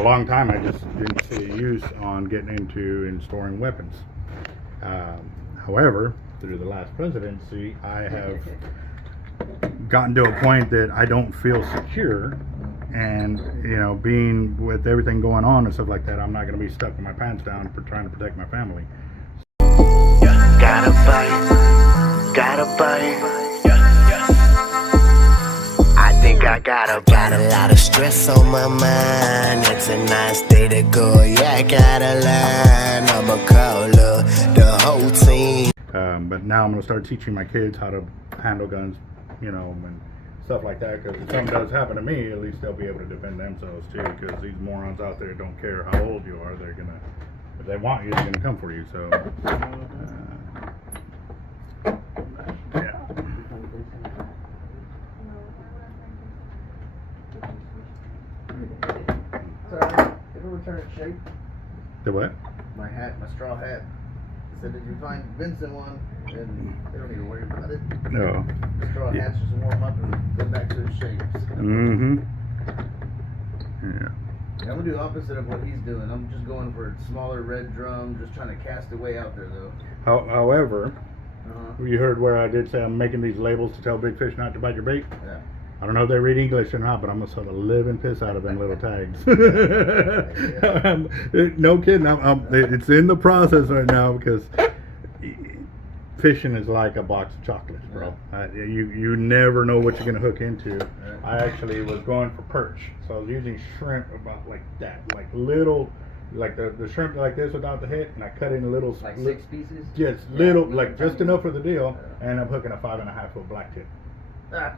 A long time I just didn't see use on getting into and storing weapons. However, through the last presidency, I have gotten to a point that I don't feel secure, and you know, being with everything going on and stuff like that, I'm not going to be stuck with my pants down for trying to protect my family. Gotta bite. I think I got a lot of stress on my mind. It's a nice day to go. Yeah, I gotta learn. I'ma call the whole team. But now I'm going to start teaching my kids how to handle guns, you know, and stuff like that, because if something does happen to me, at least they'll be able to defend themselves too, because these morons out there don't care how old you are. They're gonna, if they want you, they're gonna come for you. So yeah. Sorry, if it return its shape. The what? My hat, my straw hat. I said, did you find Vincent one? And they don't need to worry about it. No. The straw hats just warm up and go back to its shape. Mm-hmm. Yeah. I'm gonna do the opposite of what he's doing. I'm just going for a smaller red drum, just trying to cast it way out there though. However, you heard where I did say I'm making these labels to tell big fish not to bite your bait? Yeah. I don't know if they read English or not, but I'm gonna sort of living piss out of them little tags. No kidding. It's in the process right now, because fishing is like a box of chocolates, bro. You never know what you're gonna hook into. I actually was going for perch, so I was using shrimp about like that, like little, like the shrimp like this without the head, and I cut in little, Like 6 pieces? yes, little, like just enough for the deal, and I'm hooking a 5.5 foot black tip. Ah.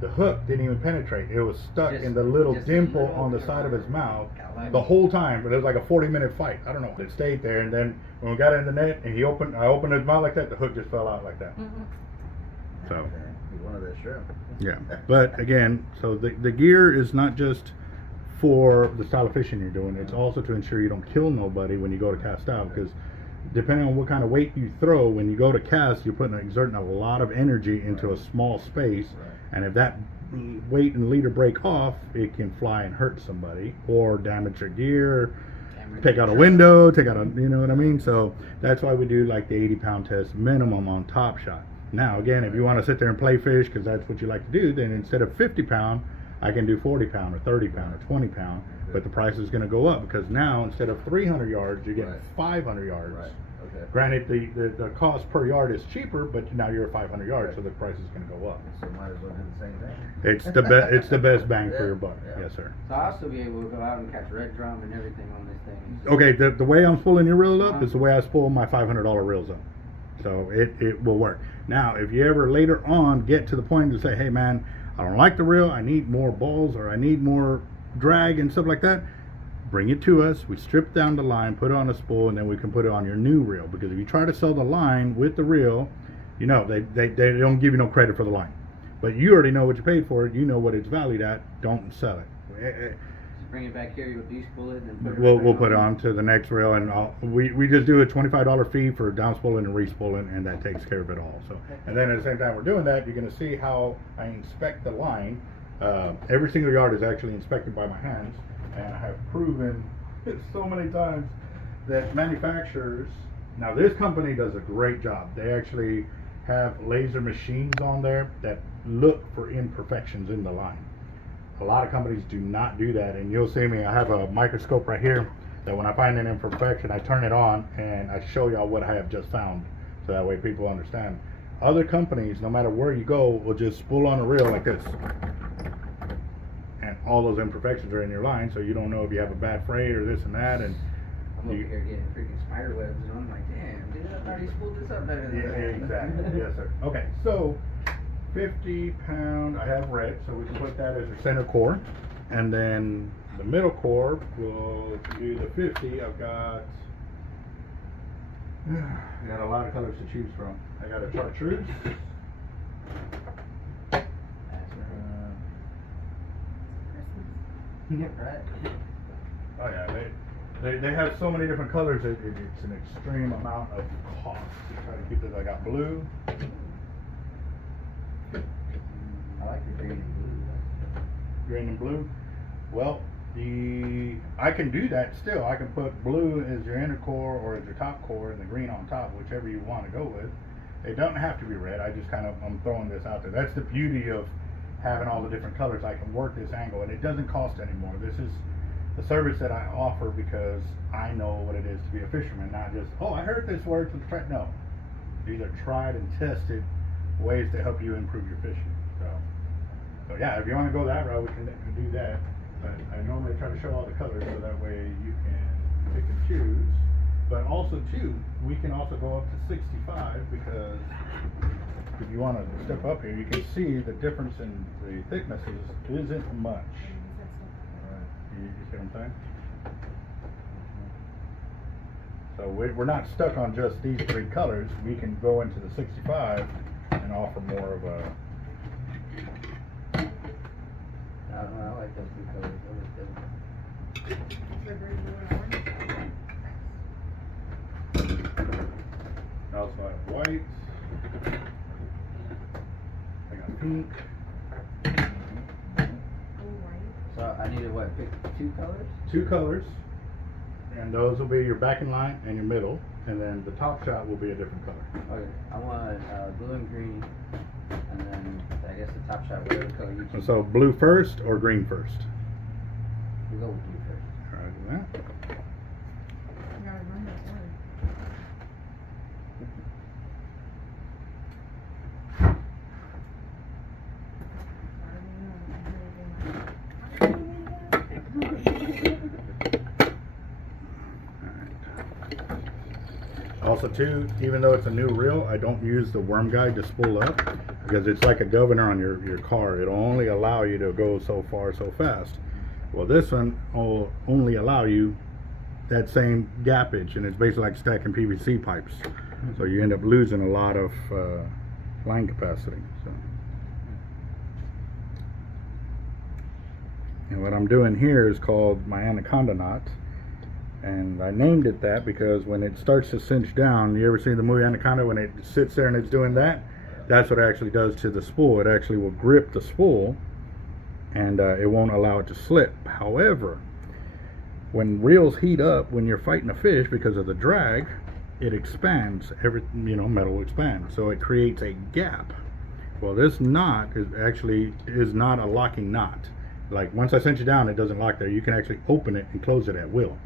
The hook didn't even penetrate. It was stuck in the little dimple on the side of his mouth the whole time. But it was like a 40-minute fight. I don't know. It stayed there, and then when we got it in the net and I opened his mouth like that, the hook just fell out like that. So one of the shrimp. yeah. But again, so the gear is not just for the style of fishing you're doing. It's also to ensure you don't kill nobody when you go to cast out, because depending on what kind of weight you throw, when you go to cast, you're exerting a lot of energy into a small space. And if that weight and leader break off, it can fly and hurt somebody or damage your gear, take out a window, take out a, you know what I mean? So that's why we do like the 80-pound test minimum on Top Shot. Now, again, if you want to sit there and play fish because that's what you like to do, then instead of 50-pound, I can do 40-pound or 30-pound or 20-pound. But the price is going to go up, because now instead of 300 yards, you get 500 yards. Right. Okay. Granted, the cost per yard is cheaper, but now you're at 500 yards, so the price is going to go up. So might as well do the same thing. It's the best bang for your buck. Yes, sir. So I'll still be able to go out and catch red drum and everything on this thing. Okay, the way I'm spooling your reel up is the way I spool my $500 reels up. So it will work. Now, if you ever later on get to the point to say, hey man, I don't like the reel, I need more balls, or I need more drag and stuff like that, bring it to us. We strip down the line, put it on a spool, and then we can put it on your new reel. Because if you try to sell the line with the reel, you know, they don't give you no credit for the line. But you already know what you paid for it. You know what it's valued at. Don't sell it. Just bring it back here. You'll de-spool it, and put it we'll put it on to the next reel, and we just do a $25 fee for down spooling and re-spooling, and that takes care of it all. So, and then at the same time we're doing that, you're going to see how I inspect the line. Every single yard is actually inspected by my hands, and I have proven so many times that manufacturers, now this company does a great job. They actually have laser machines on there that look for imperfections in the line. A lot of companies do not do that, and you'll see me, I have a microscope right here that when I find an imperfection, I turn it on and I show y'all what I have just found, so that way people understand. Other companies, no matter where you go, will just spool on a reel like this, and all those imperfections are in your line, so you don't know if you have a bad freight or this and that. And I'm over here getting freaking spider webs, and I'm like, damn, dude, I already spooled this up better than that. Exactly. Yes, sir. Okay, so 50-pound, I have red, so we can put that as the center core, and then the middle core will do the 50. I got a lot of colors to choose from. I got a chartreuse. Yeah, right. Oh yeah, they have so many different colors. It's an extreme amount of cost to try to keep this. I got blue. I like the green and blue. Green and blue. Well, I can do that still. I can put blue as your inner core or as your top core and the green on top, whichever you want to go with. It doesn't have to be red. I just I'm throwing this out there. That's the beauty of having all the different colors. I can work this angle, and it doesn't cost anymore. This is the service that I offer because I know what it is to be a fisherman, not just, oh, I heard this works. Let's try. No, these are tried and tested ways to help you improve your fishing. So yeah, if you want to go that route, we can do that. But I normally try to show all the colors so that way you can pick and choose. But also too, we can also go up to 65 because if you want to step up here, you can see the difference in the thicknesses isn't much. Alright, you see what I'm saying? So we're not stuck on just these three colors. We can go into the 65 and offer more of a. I like those two colors. Those I also have white. I got pink. So I needed what? Pick two colors? Two colors. And those will be your backing line and your middle. And then the top shot will be a different color. Okay. I want blue and green. And then I guess the top shot, whatever color you choose. So blue first or green first? We'll go with blue first. Alright, do that. Also too, even though it's a new reel, I don't use the worm guide to spool up because it's like a governor on your car. It'll only allow you to go so far so fast. Well, this one will only allow you that same gappage, and it's basically like stacking PVC pipes. So you end up losing a lot of line capacity. So. And what I'm doing here is called my anaconda knot. And I named it that because when it starts to cinch down, you ever seen the movie Anaconda when it sits there and it's doing that? That's what it actually does to the spool. It actually will grip the spool and it won't allow it to slip. However, when reels heat up, when you're fighting a fish because of the drag, it expands. Metal expands. So it creates a gap. Well, this knot is not a locking knot. Like once I cinch it down, it doesn't lock there. You can actually open it and close it at will.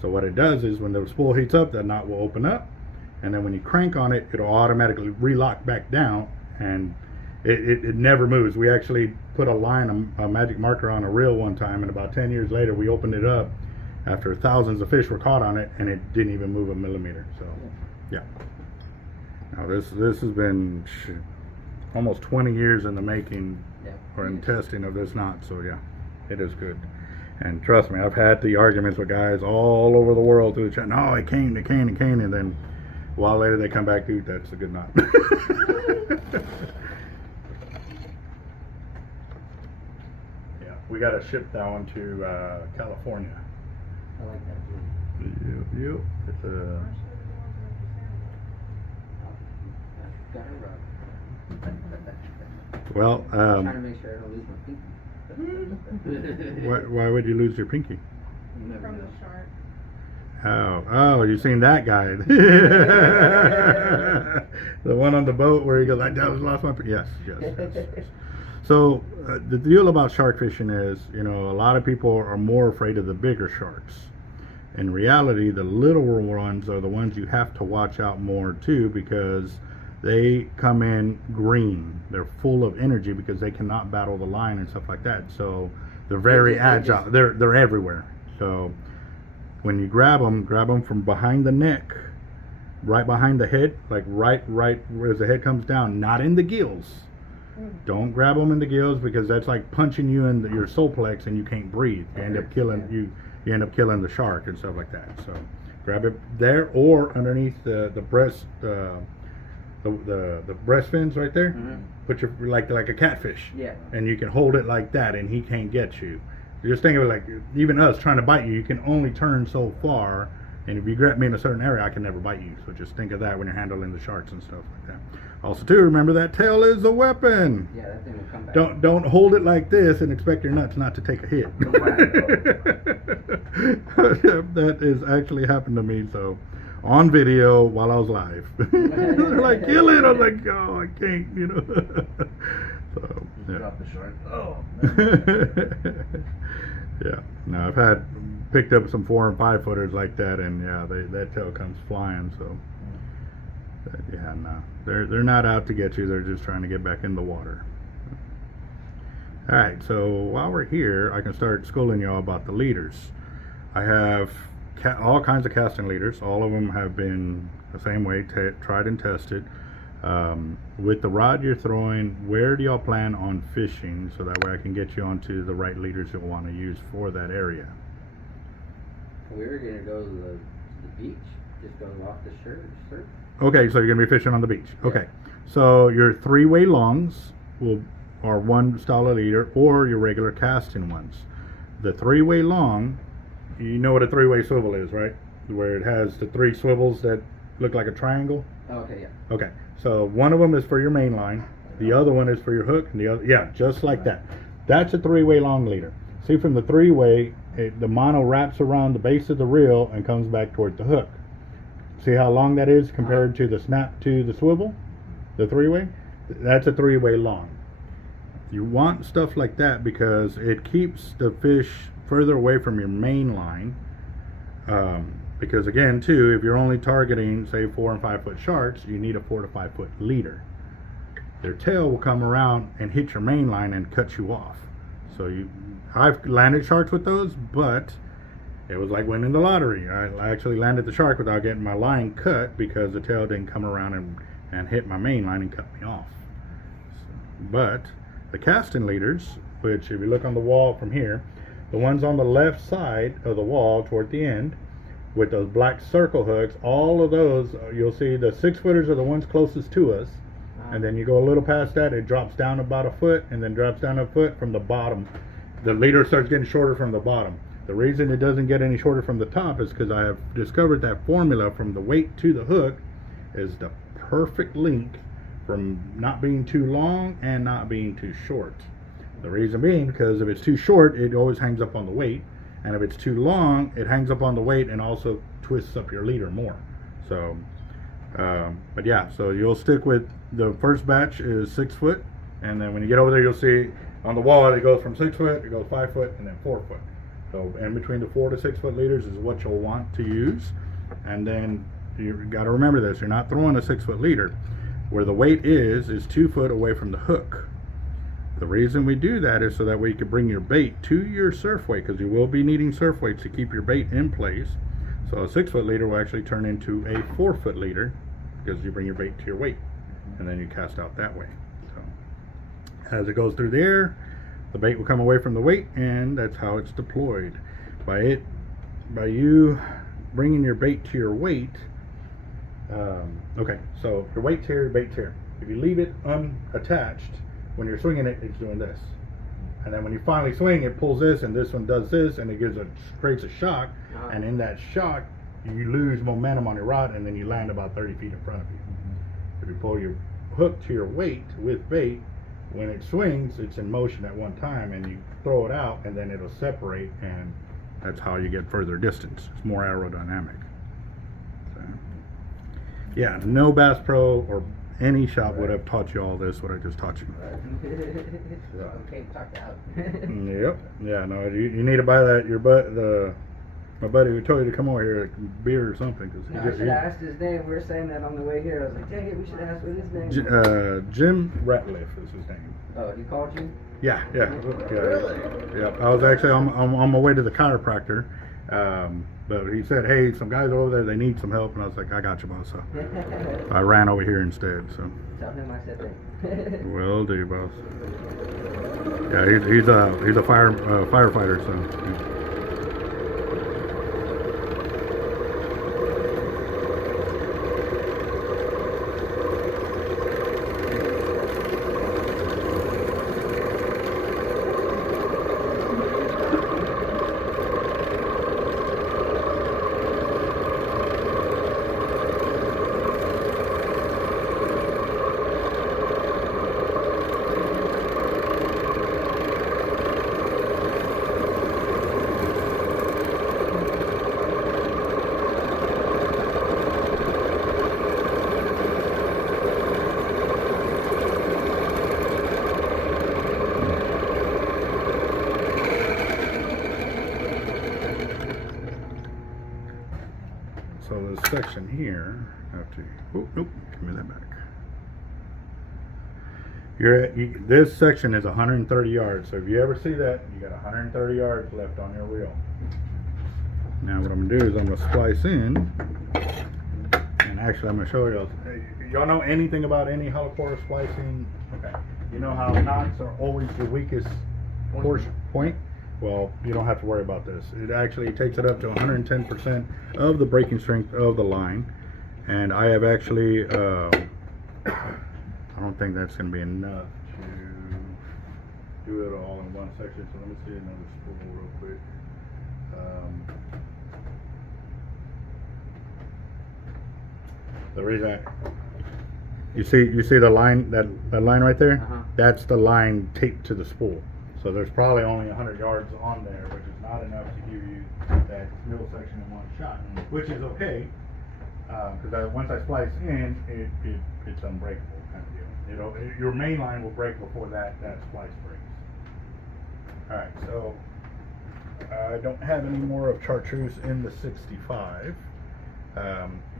So what it does is when the spool heats up, that knot will open up, and then when you crank on it, it'll automatically relock back down, and it never moves. We actually put a magic marker on a reel one time, and about 10 years later, we opened it up after thousands of fish were caught on it, and it didn't even move a millimeter. So, yeah. Now this has been almost 20 years in the making or in testing of this knot. So yeah, it is good. And trust me, I've had the arguments with guys all over the world through the chat. No, it can't, and then a while later they come back, dude, that's a good knot. Yeah, we got to ship that one to California. I like that too. Yep. It's a. Got her rug. Well, I'm trying to make sure I don't lose my pinky. why would you lose your pinky? From the shark. Oh, you seen that guy? The one on the boat where he goes, I just lost my pinky. Yes. So the deal about shark fishing is, a lot of people are more afraid of the bigger sharks. In reality, the little ones are the ones you have to watch out more too, because they come in green. They're full of energy because they cannot battle the line and stuff like that. So they're very agile. They're everywhere. So when you grab them from behind the neck, right behind the head, like right as the head comes down, not in the gills. Don't grab them in the gills because that's like punching you in your soaplex and you can't breathe. You end up killing you end up killing the shark and stuff like that. So grab it there or underneath the breast. The breast fins right there. Put your like a catfish. Yeah. And you can hold it like that, and he can't get you. Just think of it like even us trying to bite you. You can only turn so far And if you grab me in a certain area, I can never bite you. So just think of that when you're handling the sharks and stuff like that. Also, too, remember that tail is a weapon. Yeah, that thing will come back. Don't hold it like this and expect your nuts not to take a hit. That is actually happened to me. So, on video while I was live, they're like, kill it. I was like, oh, I can't, you know. So, yeah. Drop the shark. Oh. Yeah. No, I've picked up some 4 and 5 footers like that, and yeah, that tail comes flying. So, yeah, no, they're not out to get you. They're just trying to get back in the water. All right. So while we're here, I can start schooling y'all about the leaders. I have all kinds of casting leaders. All of them have been the same way, tried and tested. With the rod you're throwing, where do y'all plan on fishing, so that way I can get you onto the right leaders you'll want to use for that area? We were gonna go to the beach, just go off the surf. Okay, so you're gonna be fishing on the beach. Okay, so your 3-way longs are one style of leader, or your regular casting ones. The 3-way long, you know what a 3-way swivel is, right? Where it has the 3 swivels that look like a triangle. Oh, okay, yeah. Okay, so one of them is for your main line, the other one is for your hook, and the other, yeah, just like that. That's a 3-way long leader. See, from the 3-way, the mono wraps around the base of the reel and comes back toward the hook. See how long that is compared to the snap to the swivel? The 3-way? That's a 3-way long. You want stuff like that because it keeps the fish further away from your main line. Because again, too, if you're only targeting, say, 4 and 5 foot sharks, you need a 4 to 5 foot leader. Their tail will come around and hit your main line and cut you off. So I've landed sharks with those, but it was like winning the lottery. I actually landed the shark without getting my line cut because the tail didn't come around and hit my main line and cut me off. But the casting leaders, which if you look on the wall from here, the ones on the left side of the wall toward the end with those black circle hooks, all of those, you'll see the 6 footers are the ones closest to us. And then you go a little past that, it drops down about a foot and then drops down a foot from the bottom. The leader starts getting shorter from the bottom. The reason it doesn't get any shorter from the top is because I have discovered that formula from the weight to the hook is the perfect link from not being too long and not being too short. The reason being because if it's too short, it always hangs up on the weight, and if it's too long, it hangs up on the weight and also twists up your leader more. So, but yeah, so you'll stick with the first batch is 6 foot, and then when you get over there, you'll see on the wall it goes from 6 foot, it goes 5 foot, and then 4 foot. So in between the 4 to 6 foot leaders is what you'll want to use. And then you got to remember this, you're not throwing a 6 foot leader. Where the weight is 2 foot away from the hook. The reason we do that is so that way you can bring your bait to your surf weight, because you will be needing surf weights to keep your bait in place. So a 6 foot leader will actually turn into a 4 foot leader because you bring your bait to your weight and then you cast out that way. So as it goes through the air, the bait will come away from the weight, and that's how it's deployed. By you bringing your bait to your weight, okay, so your weight's here, your bait's here. If you leave it unattached, when you're swinging it, it's doing this. And then when you finally swing, it pulls this, and this one does this, and it creates a shock. And in that shock, you lose momentum on your rod, and then you land about 30 feet in front of you. If you pull your hook to your weight with bait, when it swings, it's in motion at one time, and you throw it out, and then it'll separate, and that's how you get further distance. It's more aerodynamic. So, yeah, no Bass Pro or any shop would have taught you all this, what I just taught you. Okay, talk out. Yep. Yeah, no, you need to buy that, my buddy who told you to come over here, beer or something. Cause I should have asked his name. We were saying that on the way here. I was like, dang it, we should ask what his name Jim Ratliff is his name. Oh, he called you? Yeah. Really? Yeah. I was actually on my way to the chiropractor, but he said, hey, some guys over there, they need some help, and I was like, I got you, boss. So I ran over here instead. So Tell him I said that. will do, boss. Yeah, he's a firefighter, so. Yeah. So this section here, have to, oh, nope, give me that back. This section is 130 yards, so if you ever see that, you got 130 yards left on your wheel. Now what I'm gonna do is I'm gonna splice in, and actually I'm gonna show you. Y'all know anything about any hollow quarter splicing? Okay. You know how knots are always the weakest point? Well, you don't have to worry about this. It actually takes it up to 110% of the breaking strength of the line. And I have actually, I don't think that's going to be enough to do it all in one section. So let me see another spool real quick. The reason you see the line, that line right there? That's the line taped to the spool. So there's probably only 100 yards on there, which is not enough to give you that middle section in one shot, which is okay, because once I splice in, it's unbreakable kind of deal. Your main line will break before that splice breaks. All right, so I don't have any more of chartreuse in the 65.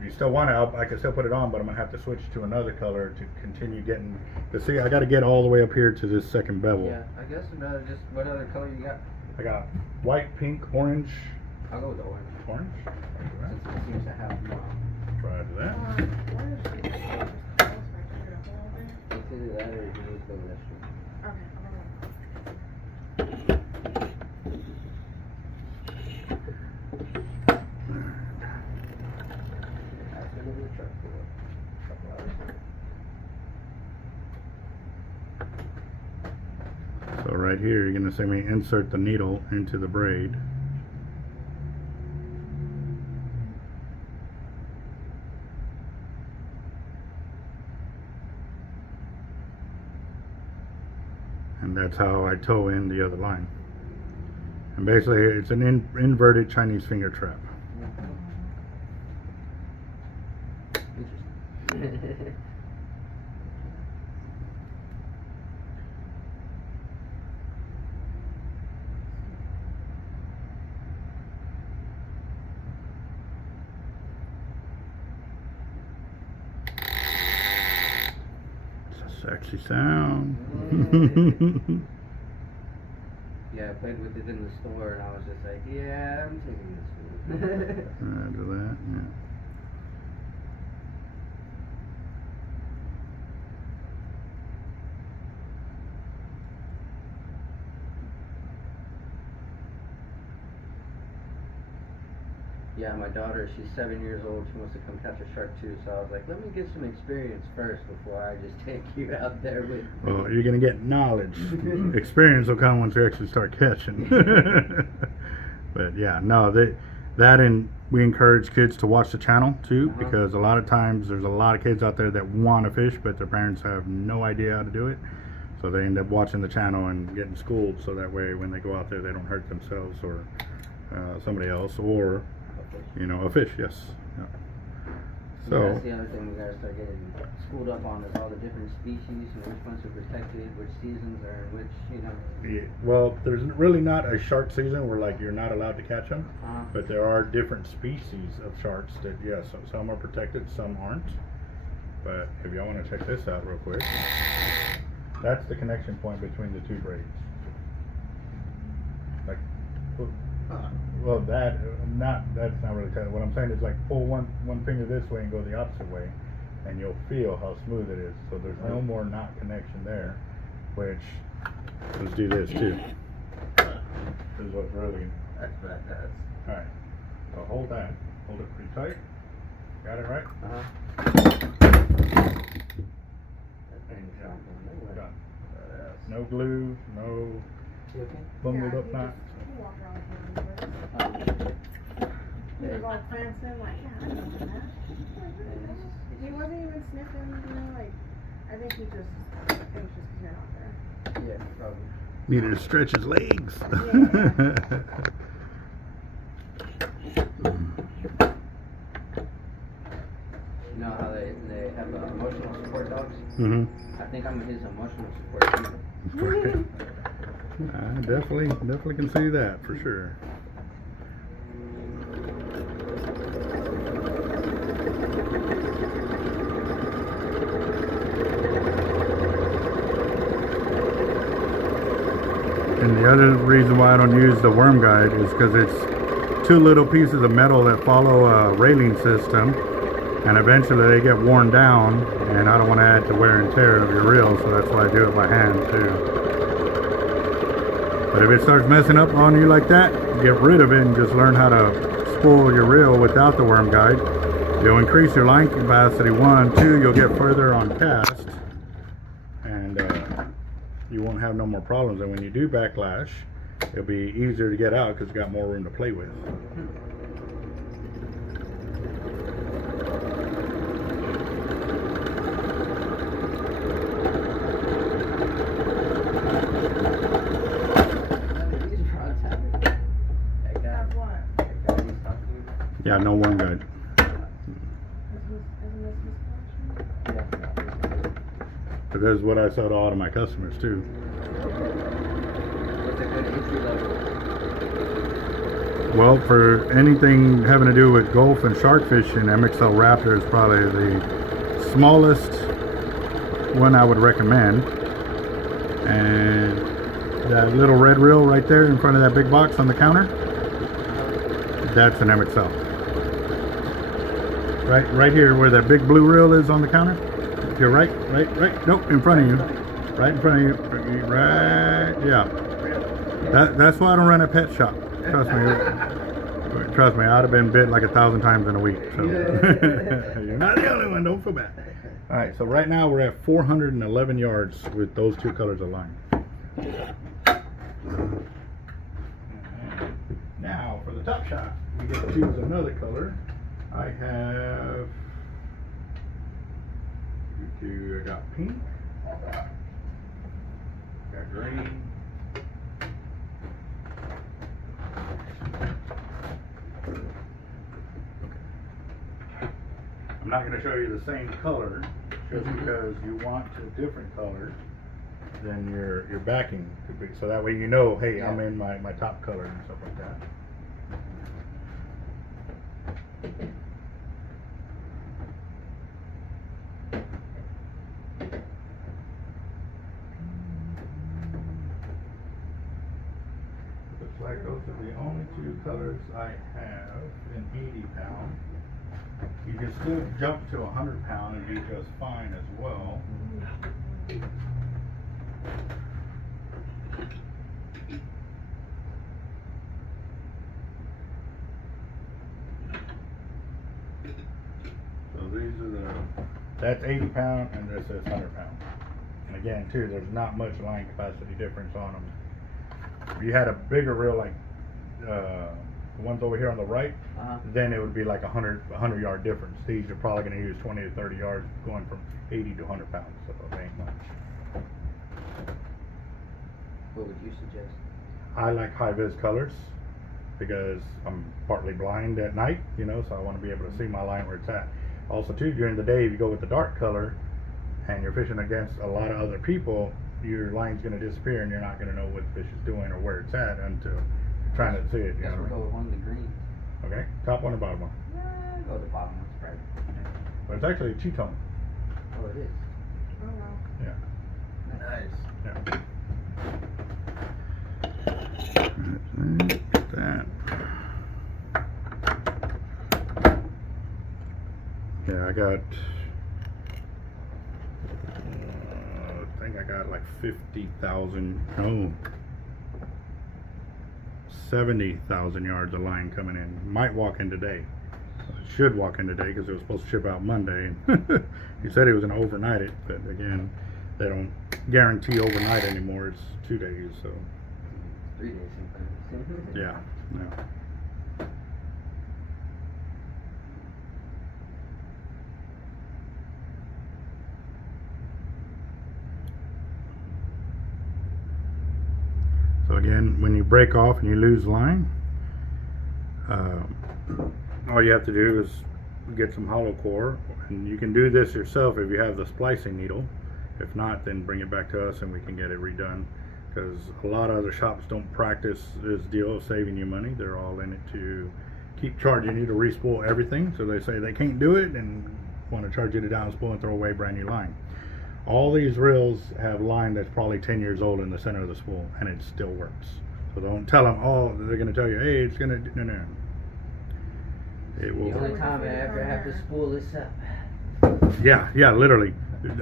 You still want to, I can still put it on, but I'm gonna have to switch to another color to continue getting. To see, I got to get all the way up here to this second bevel. Yeah, I guess just what other color you got? I got white, pink, orange. I'll go with the orange. Orange. Since it seems to have more. Try that. It's either that or you can use the rest. So right here, you're going to see me insert the needle into the braid. And that's how I toe in the other line. And basically, it's an inverted Chinese finger trap. Interesting. Sexy sound. Yeah, I played with it in the store and I was just like, yeah, I'm taking this one. Do that, yeah. Yeah, my daughter, she's 7 years old. She wants to come catch a shark too. So I was like, let me get some experience first before I just take you out there with me. Well, you're going to get knowledge. Experience will come once you actually start catching. But yeah, no, that and we encourage kids to watch the channel too, because a lot of times there's a lot of kids out there that want to fish, but their parents have no idea how to do it. So they end up watching the channel and getting schooled, so that way when they go out there, they don't hurt themselves or somebody else, or a fish, yes. Yeah. So that's the other thing we gotta start getting schooled up on is all the different species and which ones are protected, which seasons are in which, Yeah, well, there's really not a shark season where you're not allowed to catch them, but there are different species of sharks that some are protected, some aren't. But if y'all want to check this out real quick, that's the connection point between the two braids. Well, that's not really telling. What I'm saying is pull one finger this way and go the opposite way, and you'll feel how smooth it is. So there's no more knot connection there, which, let's do this too. This is what's really, That's badass. alright. So hold that. Hold it pretty tight. Got it right? Done. No glue, no bungled up knots. There's all plants in, I don't know that. He wasn't even sniffing, I think he just anxious because you're not there. Yeah, probably. Needed to stretch his legs. You know how they have emotional support dogs? Mm-hmm. I think I'm his emotional support human. I definitely can see that for sure. the other reason why I don't use the worm guide is because it's two little pieces of metal that follow a railing system, and eventually they get worn down, and I don't want to add to wear and tear of your reel, so that's why I do it by hand too. But if it starts messing up on you like that, get rid of it and just learn how to spool your reel without the worm guide. You'll increase your line capacity, 1, 2, you'll get further on cast, and you won't have no more problems. And when you do backlash, it'll be easier to get out because you got more room to play with. Yeah, no worm guide. But that's what I sell to all of my customers too. What's a good entry level? Well, for anything having to do with Gulf and shark fishing, MXL Raptor is probably the smallest one I would recommend. And that little red reel right there in front of that big box on the counter, that's an MXL. Right here where that big blue reel is on the counter. You're right, nope, in front of you. Right in front of you, right, yeah. That's why I don't run a pet shop. Trust me, I'd have been bit like 1,000 times in a week. So you're not the only one, don't feel bad. All right, so right now we're at 411 yards with those two colors of line. Now for the top shot, we get to choose another color. I got pink, got green, I'm not going to show you the same color just because you want a different color than your backing could be, so that way you know, hey, yeah, I'm in my top color and stuff like that. Looks like those are the only two colors I have in 80 pound. You can still jump to 100 pound and be just fine as well. So these are that's 80 pound and this is 100 pound. And again too, there's not much line capacity difference on them. If you had a bigger reel like the ones over here on the right, then it would be like 100 yard difference. These are probably going to use 20 to 30 yards going from 80 to 100 pounds, so it ain't much. What would you suggest? I like high vis colors because I'm partly blind at night, you know, so I want to be able to see my line where it's at. Also too, during the day, if you go with the dark color and you're fishing against a lot of other people, your line's going to disappear and you're not going to know what the fish is doing or where it's at until you're trying to see it. You know what I mean? Go with one of the green. Okay, top one or bottom one? Yeah, go with the bottom one, it's bright. But it's actually a two-tone. Oh, it is. Oh wow. Yeah. Nice. Yeah. That. Yeah, I got. I think I got like 50,000. No. 70,000 yards of line coming in. Might walk in today. Should walk in today because it was supposed to ship out Monday. He said he was going to overnight it, but again, they don't guarantee overnight anymore. It's 2 days, so. 3 days sometimes. Yeah. No. So again, when you break off and you lose line, all you have to do is get some hollow core, and you can do this yourself if you have the splicing needle. If not, then bring it back to us and we can get it redone, because a lot of other shops don't practice this deal of saving you money. They're all in it to keep charging you to re-spool everything, so they say they can't do it and want to charge you to down spool and throw away brand new line. All these reels have line that's probably 10 years old in the center of the spool, and it still works. So don't tell them, oh, they're going to tell you, hey, it's going to, no. It will. The only time I ever have to spool this up. Yeah, literally.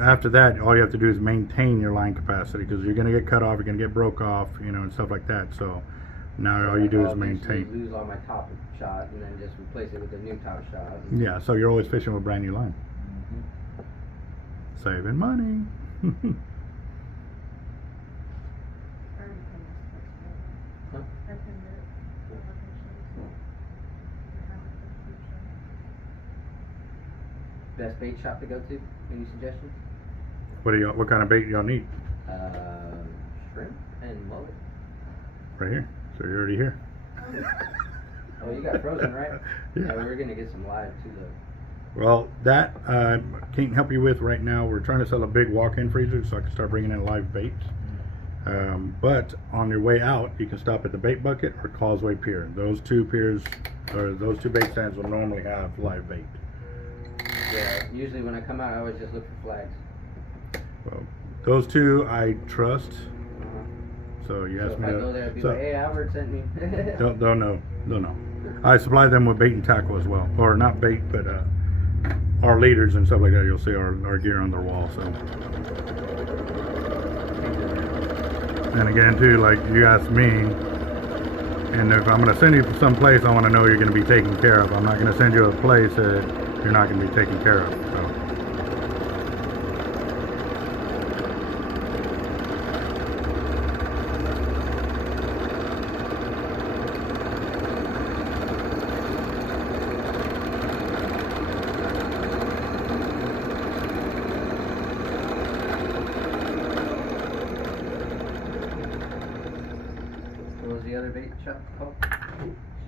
After that, all you have to do is maintain your line capacity, because you're going to get cut off, you're going to get broke off, and stuff like that. So now all you do is maintain. Lose all my top shot and then just replace it with a new top shot. Yeah, so you're always fishing with brand new line. Saving money. Huh? Best bait shop to go to? Any suggestions? What kind of bait y'all need? Shrimp and mullet. Right here. So you're already here. Oh, you got frozen, right? Yeah. We're gonna get some live too, though. Well, that can't help you with right now. We're trying to sell a big walk-in freezer so I can start bringing in live bait. But on your way out, you can stop at the Bait Bucket or Causeway Pier. Those two piers, or those two bait stands, will normally have live bait. Yeah, usually when I come out, I always just look for flags. Well, those two I trust. So you asked So if me I to. go there, I'll be like, hey, Albert sent me. Don't know. I supply them with bait and tackle as well, or not bait, but our leaders and stuff like that. You'll see our gear on their wall. So, and again too, like you asked me, and if I'm going to send you someplace, I want to know you're going to be taken care of. I'm not going to send you a place that you're not going to be taken care of. So. What was the other bait shop called?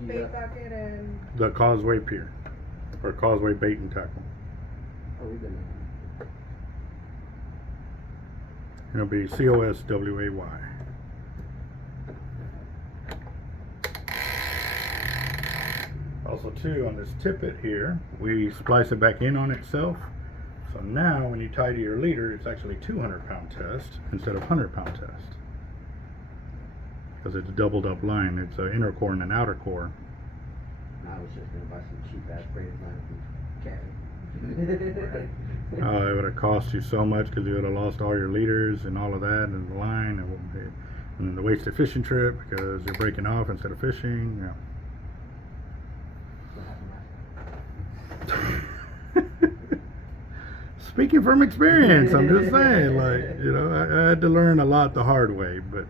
Bait Bucket and The Causeway Pier, or Causeway Bait and Tackle. Oh, we've been. It'll be COSWAY. Also too, on this tippet here, we splice it back in on itself. So now when you tie to your leader, it's actually 200-pound test instead of 100-pound test. Because it's doubled up line. It's an inner core and an outer core. I was just gonna buy some cheap ass braided line from It would have cost you so much because you would have lost all your leaders and all of that and the line and the wasted fishing trip because you're breaking off instead of fishing. Yeah. Speaking from experience, I'm just saying, like, I had to learn a lot the hard way, but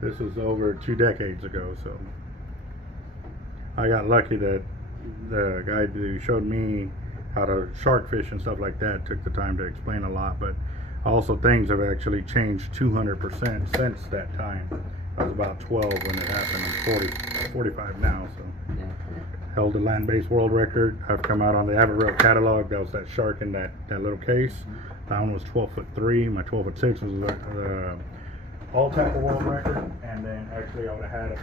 this was over 2 decades ago, so I got lucky that the guy who showed me how to shark fish and stuff like that took the time to explain a lot. But also things have actually changed 200% since that time. I was about 12 when it happened. I'm 45 now, so held the land-based world record. I've come out on the Averell catalog. That was that shark in that little case. That one was 12'3". My 12'6" was the all tackle world record, and then actually I would have had a